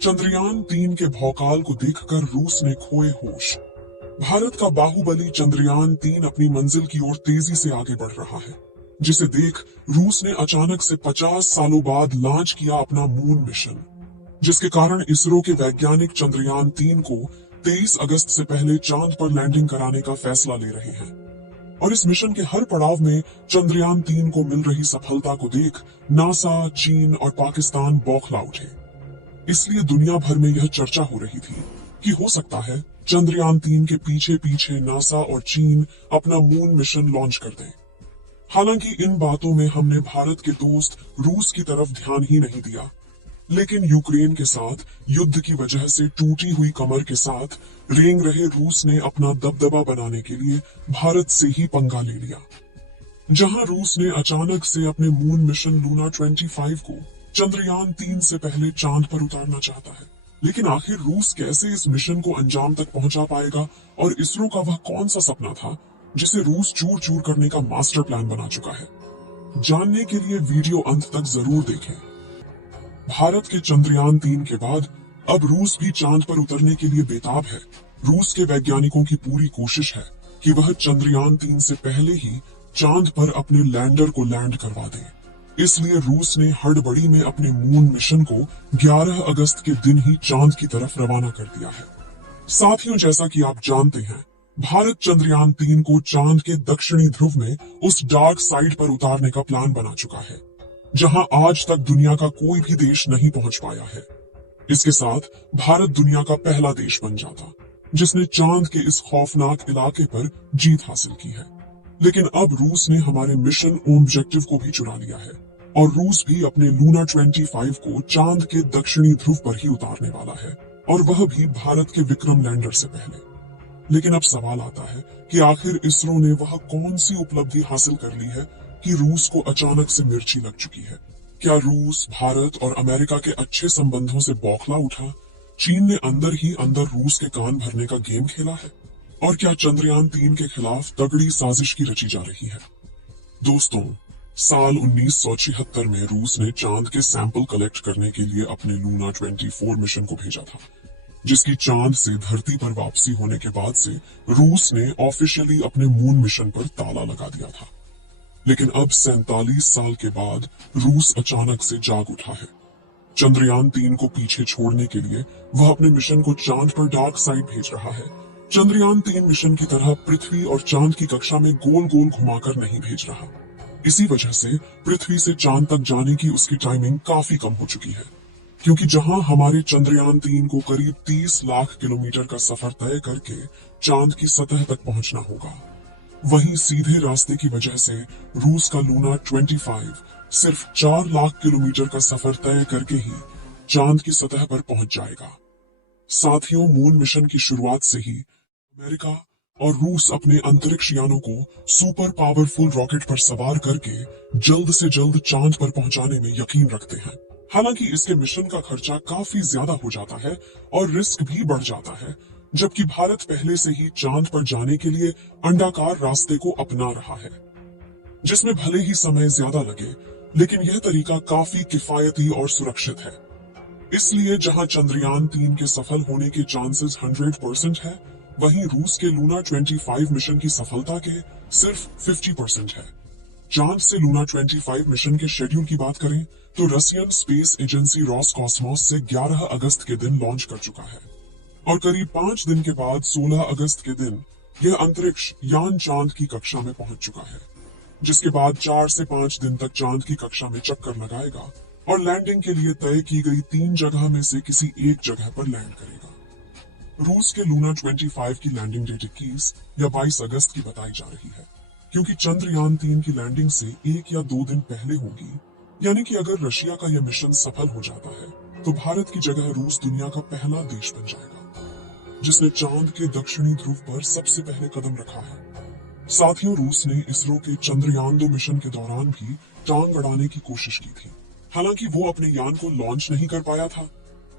चंद्रयान 3 के भौकाल को देखकर रूस ने खोए होश। भारत का बाहुबली चंद्रयान 3 अपनी मंजिल की ओर तेजी से आगे बढ़ रहा है, जिसे देख रूस ने अचानक से 50 सालों बाद लॉन्च किया अपना मून मिशन, जिसके कारण इसरो के वैज्ञानिक चंद्रयान 3 को 23 अगस्त से पहले चांद पर लैंडिंग कराने का फैसला ले रहे हैं। और इस मिशन के हर पड़ाव में चंद्रयान 3 को मिल रही सफलता को देख नासा, चीन और पाकिस्तान बौखला उठे। इसलिए दुनिया भर में यह चर्चा हो रही थी कि हो सकता है चंद्रयान 3 के पीछे पीछे नासा और चीन अपना मून मिशन लॉन्च कर दें। हालांकि इन बातों में हमने भारत के दोस्त रूस की तरफ ध्यान ही नहीं दिया, लेकिन यूक्रेन के साथ युद्ध की वजह से टूटी हुई कमर के साथ रेंग रहे रूस ने अपना दबदबा बनाने के लिए भारत से ही पंगा ले लिया। जहां रूस ने अचानक से अपने मून मिशन लूना 25 को चंद्रयान 3 से पहले चांद पर उतारना चाहता है, लेकिन आखिर रूस कैसे इस मिशन को अंजाम तक पहुंचा पाएगा और इसरो का वह कौन सा सपना था जिसे रूस चूर चूर करने का मास्टर प्लान बना चुका है। जानने के लिए वीडियो अंत तक जरूर देखें। भारत के चंद्रयान 3 के बाद अब रूस भी चांद पर उतरने के लिए बेताब है। रूस के वैज्ञानिकों की पूरी कोशिश है कि वह चंद्रयान 3 से पहले ही चांद पर अपने लैंडर को लैंड करवा दे। इसलिए रूस ने हड़बड़ी में अपने मून मिशन को 11 अगस्त के दिन ही चांद की तरफ रवाना कर दिया है। साथियों, जैसा कि आप जानते हैं, भारत चंद्रयान 3 को चांद के दक्षिणी ध्रुव में उस डार्क साइड पर उतारने का प्लान बना चुका है, जहां आज तक दुनिया का कोई भी देश नहीं पहुंच पाया है। इसके साथ भारत दुनिया का पहला देश बन जाता जिसने चांद के इस खौफनाक इलाके पर जीत हासिल की है। लेकिन अब रूस ने हमारे मिशन ऑब्जेक्टिव को भी चुरा लिया है और रूस भी अपने लूना 25 को चांद के दक्षिणी ध्रुव पर ही उतारने वाला है, और वह भी भारत के विक्रम लैंडर से पहले। लेकिन अब सवाल आता है कि आखिर इसरो ने वह कौन सी उपलब्धि हासिल कर ली है कि रूस को अचानक से मिर्ची लग चुकी है। क्या रूस, भारत और अमेरिका के अच्छे संबंधों से बौखला उठा? चीन ने अंदर ही अंदर रूस के कान भरने का गेम खेला है? और क्या चंद्रयान 3 के खिलाफ तगड़ी साजिश की रची जा रही है? दोस्तों, साल 1976 में रूस ने चांद के सैंपल कलेक्ट करने के लिए अपने लूना 24 मिशन को भेजा था, जिसकी चांद से धरती पर वापसी होने के बाद से रूस ने ऑफिशियली अपने मून मिशन पर ताला लगा दिया था। लेकिन अब 47 साल के बाद रूस अचानक से जाग उठा है। चंद्रयान 3 को पीछे छोड़ने के लिए वह अपने मिशन को चांद पर डार्क साइड भेज रहा है। चंद्रयान 3 मिशन की तरह पृथ्वी और चांद की कक्षा में गोल गोल घुमाकर नहीं भेज रहा। इसी वजह से पृथ्वी से चांद तक जाने की उसकी टाइमिंग काफी कम हो चुकी है, क्योंकि जहां हमारे चंद्रयान 3 को करीब 30 लाख किलोमीटर का सफर तय करके चांद की सतह तक पहुंचना होगा, वहीं सीधे रास्ते की वजह से रूस का लूना 25 सिर्फ 4 लाख किलोमीटर का सफर तय करके ही चांद की सतह पर पहुंच जाएगा। साथियों, मून मिशन की शुरुआत से ही अमेरिका और रूस अपने अंतरिक्ष यानों को सुपर पावरफुल रॉकेट पर सवार करके जल्द से जल्द चांद पर पहुंचाने में यकीन रखते हैं। हालांकि इसके मिशन का खर्चा काफी ज्यादा हो जाता है और रिस्क भी बढ़ जाता है, जबकि भारत पहले से ही चांद पर जाने के लिए अंडाकार रास्ते को अपना रहा है, जिसमें भले ही समय ज्यादा लगे, लेकिन यह तरीका काफी किफायती और सुरक्षित है। इसलिए जहां चंद्रयान 3 के सफल होने के चांसेस 100% है, वहीं रूस के लूना 25 मिशन की सफलता के सिर्फ 50% है। चांद से लूना 25 मिशन के शेड्यूल की बात करें तो रशियन स्पेस एजेंसी रॉसकॉस्मोस से 11 अगस्त के दिन लॉन्च कर चुका है, और करीब 5 दिन के बाद 16 अगस्त के दिन यह अंतरिक्ष यान चांद की कक्षा में पहुंच चुका है, जिसके बाद 4 से 5 दिन तक चांद की कक्षा में चक्कर लगाएगा और लैंडिंग के लिए तय की गई 3 जगह में से किसी एक जगह पर लैंड करेगा। रूस के लूना 25 की लैंडिंग डेट 21 या 22 अगस्त की बताई जा रही है, क्योंकि चंद्रयान 3 की लैंडिंग से 1 या 2 दिन पहले होगी। यानी कि अगर रशिया का यह मिशन सफल हो जाता है तो भारत की जगह रूस दुनिया का पहला देश बन जाएगा जिसने चांद के दक्षिणी ध्रुव पर सबसे पहले कदम रखा है। साथियों, रूस ने इसरो के चंद्रयान 2 मिशन के दौरान भी टांग अड़ाने की कोशिश की थी। हालांकि वो अपने यान को लॉन्च नहीं कर पाया था,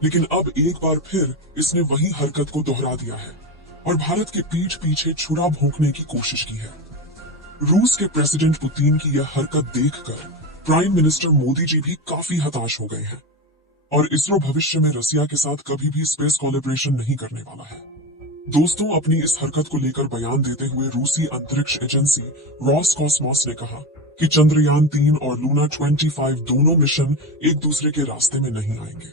लेकिन अब एक बार फिर इसने वही हरकत को दोहरा दिया है और भारत के पीठ पीछे छुरा भोंकने की कोशिश की है। रूस के प्रेसिडेंट पुतिन की यह हरकत देखकर प्राइम मिनिस्टर मोदी जी भी काफी हताश हो गए हैं। और इसरो भविष्य में रसिया के साथ कभी भी स्पेस कोलैबोरेशन नहीं करने वाला है। दोस्तों, अपनी इस हरकत को लेकर बयान देते हुए रूसी अंतरिक्ष एजेंसी रोसकॉस्मोस ने कहा कि चंद्रयान 3 और लूना 25 दोनों मिशन एक दूसरे के रास्ते में नहीं आएंगे,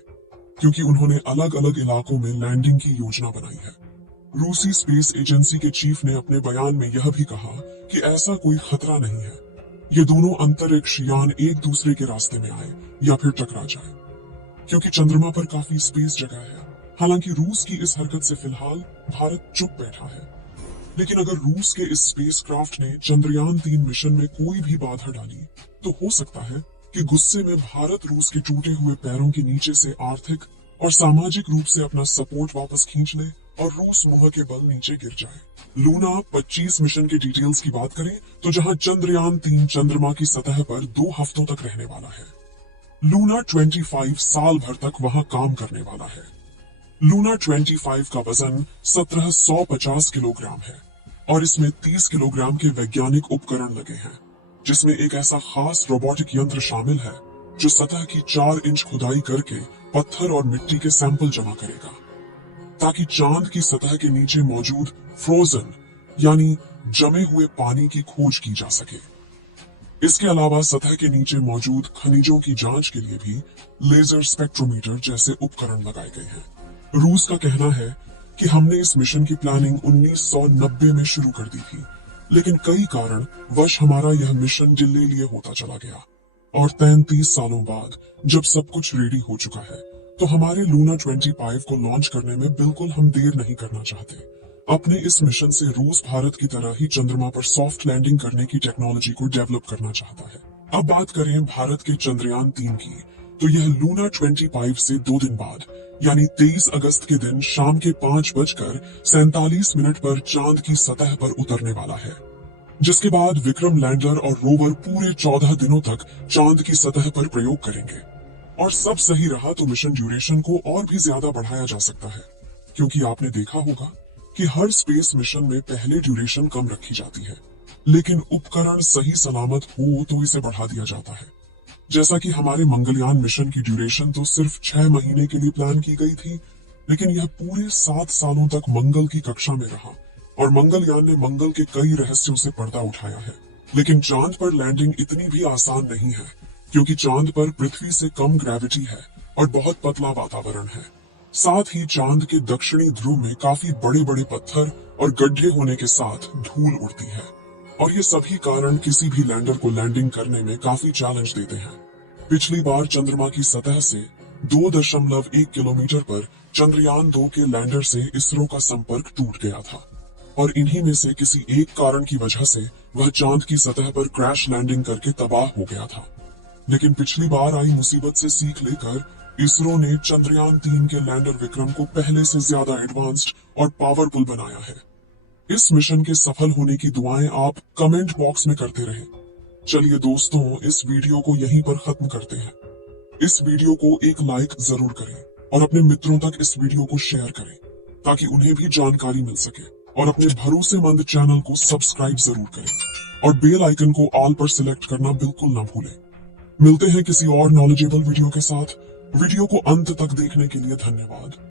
क्योंकि उन्होंने अलग अलग इलाकों में लैंडिंग की योजना बनाई है। रूसी स्पेस एजेंसी के चीफ ने अपने बयान में यह भी कहा कि ऐसा कोई खतरा नहीं है, ये दोनों अंतरिक्ष यान एक दूसरे के रास्ते में आए या फिर टकरा जाए, क्योंकि चंद्रमा पर काफी स्पेस जगह है। हालांकि रूस की इस हरकत से फिलहाल भारत चुप बैठा है, लेकिन अगर रूस के इस स्पेसक्राफ्ट ने चंद्रयान 3 मिशन में कोई भी बाधा डाली, तो हो सकता है कि गुस्से में भारत रूस के टूटे हुए पैरों के नीचे से आर्थिक और सामाजिक रूप से अपना सपोर्ट वापस खींच ले और रूस मुंह के बल नीचे गिर जाए। लूना 25 मिशन के डिटेल्स की बात करें तो जहां चंद्रयान 3 चंद्रमा की सतह पर 2 हफ्तों तक रहने वाला है, लूना 25 साल भर तक वहां काम करने वाला है। लूना 25 का वजन 1750 किलोग्राम है और इसमें 30 किलोग्राम के वैज्ञानिक उपकरण लगे हैं, जिसमें एक ऐसा खास रोबोटिक यंत्र शामिल है जो सतह की 4 इंच खुदाई करके पत्थर और मिट्टी के सैंपल जमा करेगा, ताकि चांद की सतह के नीचे मौजूद फ्रोजन यानी जमे हुए पानी की खोज की जा सके। इसके अलावा सतह के नीचे मौजूद खनिजों की जांच के लिए भी लेजर स्पेक्ट्रोमीटर जैसे उपकरण लगाए गए हैं। रूस का कहना है कि हमने इस मिशन की प्लानिंग 1990 में शुरू कर दी थी, लेकिन कई कारण वश हमारा यह मिशन डिले लिए होता चला गया और 33 सालों बाद जब सब कुछ रेडी हो चुका है, तो हमारे लूना 25 को लॉन्च करने में बिल्कुल हम देर नहीं करना चाहते। अपने इस मिशन से रूस भारत की तरह ही चंद्रमा पर सॉफ्ट लैंडिंग करने की टेक्नोलॉजी को डेवलप करना चाहता है। अब बात करें भारत के चंद्रयान 3 की, तो यह लूना 25 से 2 दिन बाद यानी 23 अगस्त के दिन शाम के 5:47 पर चांद की सतह पर उतरने वाला है, जिसके बाद विक्रम लैंडर और रोवर पूरे 14 दिनों तक चांद की सतह पर प्रयोग करेंगे। और सब सही रहा तो मिशन ड्यूरेशन को और भी ज्यादा बढ़ाया जा सकता है, क्योंकि आपने देखा होगा कि हर स्पेस मिशन में पहले ड्यूरेशन कम रखी जाती है, लेकिन उपकरण सही सलामत हो तो इसे बढ़ा दिया जाता है। जैसा कि हमारे मंगलयान मिशन की ड्यूरेशन तो सिर्फ 6 महीने के लिए प्लान की गई थी, लेकिन यह पूरे 7 सालों तक मंगल की कक्षा में रहा और मंगलयान ने मंगल के कई रहस्यों से पर्दा उठाया है। लेकिन चांद पर लैंडिंग इतनी भी आसान नहीं है, क्योंकि चांद पर पृथ्वी से कम ग्रेविटी है और बहुत पतला वातावरण है। साथ ही चांद के दक्षिणी ध्रुव में काफी बड़े बड़े पत्थर और गड्ढे होने के साथ धूल उड़ती है, और ये सभी कारण किसी भी लैंडर को लैंडिंग करने में काफी चैलेंज देते हैं। पिछली बार चंद्रमा की सतह से 2.1 किलोमीटर पर चंद्रयान 2 के लैंडर से इसरो का संपर्क टूट गया था, और इन्हीं में से किसी एक कारण की वजह से वह चांद की सतह पर क्रैश लैंडिंग करके तबाह हो गया था। लेकिन पिछली बार आई मुसीबत से सीख लेकर इसरो ने चंद्रयान 3 के लैंडर विक्रम को पहले से ज्यादा एडवांस्ड और पावरफुल बनाया है। इस मिशन के सफल होने की दुआएं आप कमेंट बॉक्स में करते रहें। चलिए दोस्तों, इस वीडियो को यहीं पर खत्म करते हैं। इस वीडियो को एक लाइक जरूर करें और अपने मित्रों तक इस वीडियो को शेयर करें, ताकि उन्हें भी जानकारी मिल सके, और अपने भरोसेमंद चैनल को सब्सक्राइब जरूर करें और बेल आइकन को ऑल पर सिलेक्ट करना बिल्कुल ना भूलें। मिलते हैं किसी और नॉलेजेबल वीडियो के साथ। वीडियो को अंत तक देखने के लिए धन्यवाद।